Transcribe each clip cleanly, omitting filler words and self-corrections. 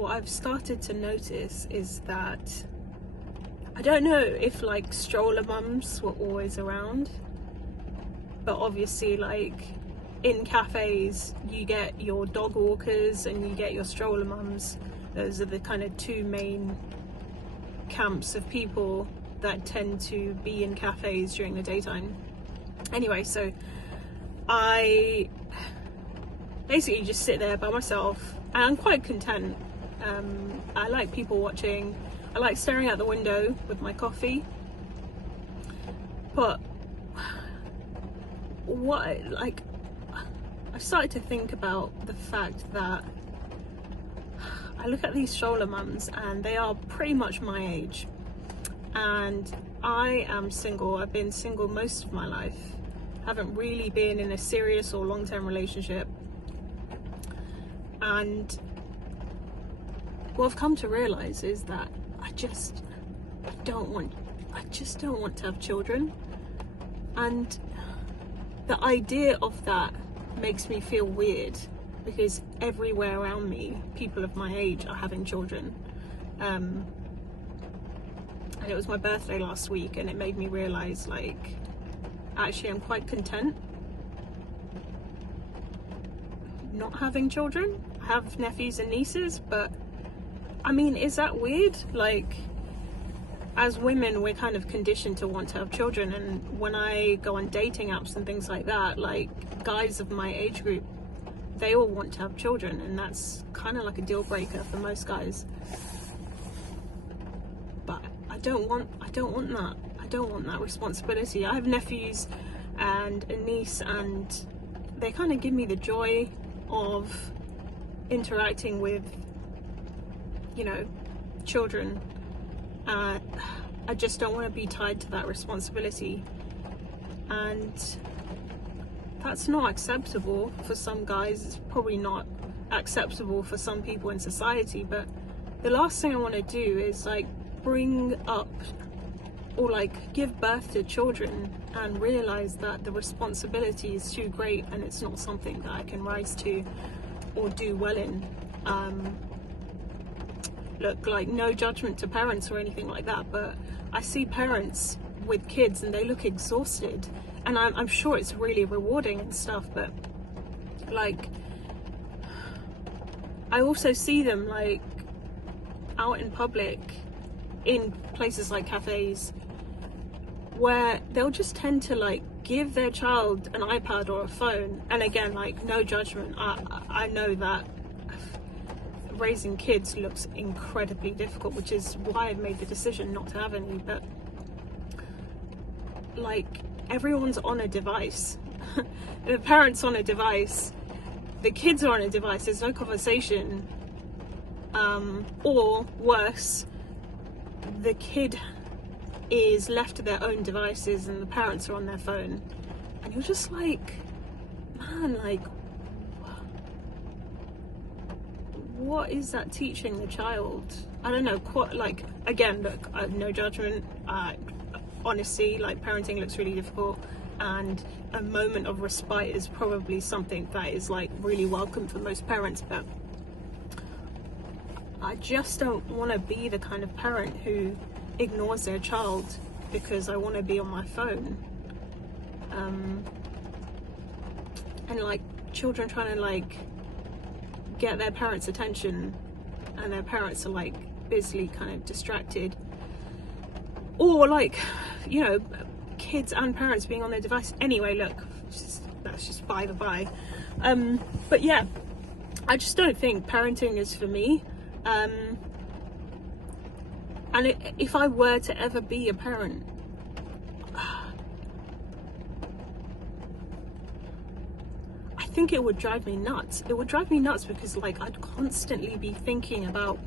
what I've started to notice is that I don't know if like stroller mums were always around, but obviously like in cafes you get your dog walkers and you get your stroller mums. Those are the kind of two main camps of people that tend to be in cafes during the daytime. Anyway, so I basically just sit there by myself and I'm quite content. I like people watching. I like staring out the window with my coffee. But I started to think about the fact that I look at these stroller mums and they are pretty much my age. And I am single. I've been single most of my life. Haven't really been in a serious or long-term relationship. And what I've come to realize is that I just don't want to have children. And the idea of that makes me feel weird, because everywhere around me, people of my age are having children. And it was my birthday last week, and it made me realize, like, actually I'm quite content not having children. I have nephews and nieces, but I mean, is that weird? Like, as women, we're kind of conditioned to want to have children, and when I go on dating apps and things like that, like, guys of my age group, they all want to have children, and that's kind of like a deal breaker for most guys. But I don't want that. I don't want that responsibility. I have nephews and a niece, and they kind of give me the joy of interacting with, you know, children. I just don't want to be tied to that responsibility, and that's not acceptable for some guys. It's probably not acceptable for some people in society, but the last thing I want to do is like bring up or like give birth to children and realize that the responsibility is too great and it's not something that I can rise to or do well in. Look, like, no judgment to parents or anything like that, but I see parents with kids and they look exhausted, and I'm sure it's really rewarding and stuff, but like, I also see them like out in public in places like cafes where they'll just tend to like give their child an iPad or a phone. And again, like, no judgment. I know that raising kids looks incredibly difficult, which is why I've made the decision not to have any, but like, everyone's on a device. The parents on a device, the kids are on a device, there's no conversation, or worse, the kid is left to their own devices and the parents are on their phone, and you're just like, man, like, what is that teaching the child? I don't know, like, again, look, no judgment. Honestly, like, parenting looks really difficult, and a moment of respite is probably something that is like really welcome for most parents, but I just don't want to be the kind of parent who ignores their child because I want to be on my phone. And like, children trying to like get their parents' attention, and their parents are like busily kind of distracted, or like, you know, kids and parents being on their device. Anyway, look, that's just by the by. But yeah, I just don't think parenting is for me. And if I were to ever be a parent, I think it would drive me nuts. It would drive me nuts because, like, I'd constantly be thinking about,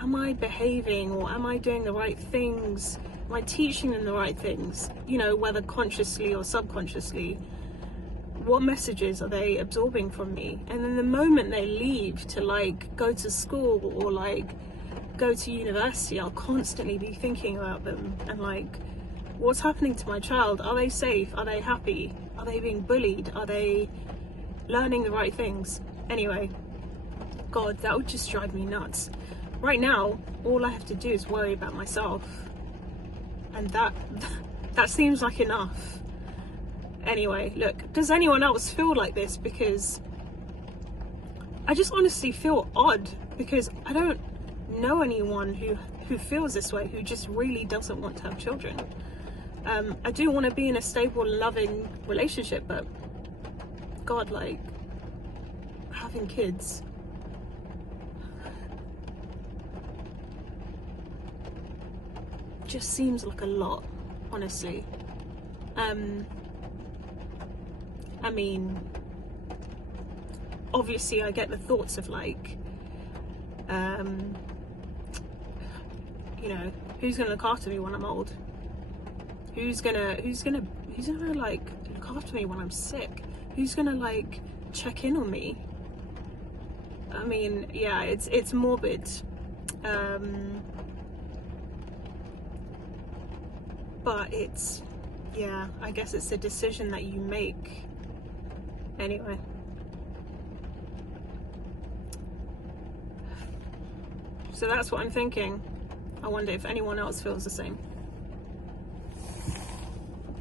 am I behaving, or am I doing the right things? Am I teaching them the right things? You know, whether consciously or subconsciously. What messages are they absorbing from me? And then the moment they leave to like go to school or like go to university, I'll constantly be thinking about them and like, what's happening to my child? Are they safe? Are they happy? Are they being bullied? Are they learning the right things? Anyway, God, that would just drive me nuts. Right now, all I have to do is worry about myself, and that seems like enough. Anyway, look, does anyone else feel like this? Because I just honestly feel odd, because I don't know anyone who feels this way, who just really doesn't want to have children. I do want to be in a stable, loving relationship, but God, like, having kids, just seems like a lot, honestly. I mean, obviously I get the thoughts of like, you know, who's gonna look after me when I'm old? Who's gonna like look after me when I'm sick? Who's gonna like check in on me? I mean, yeah, it's morbid. But it's, yeah, I guess it's a decision that you make. Anyway. So that's what I'm thinking. I wonder if anyone else feels the same.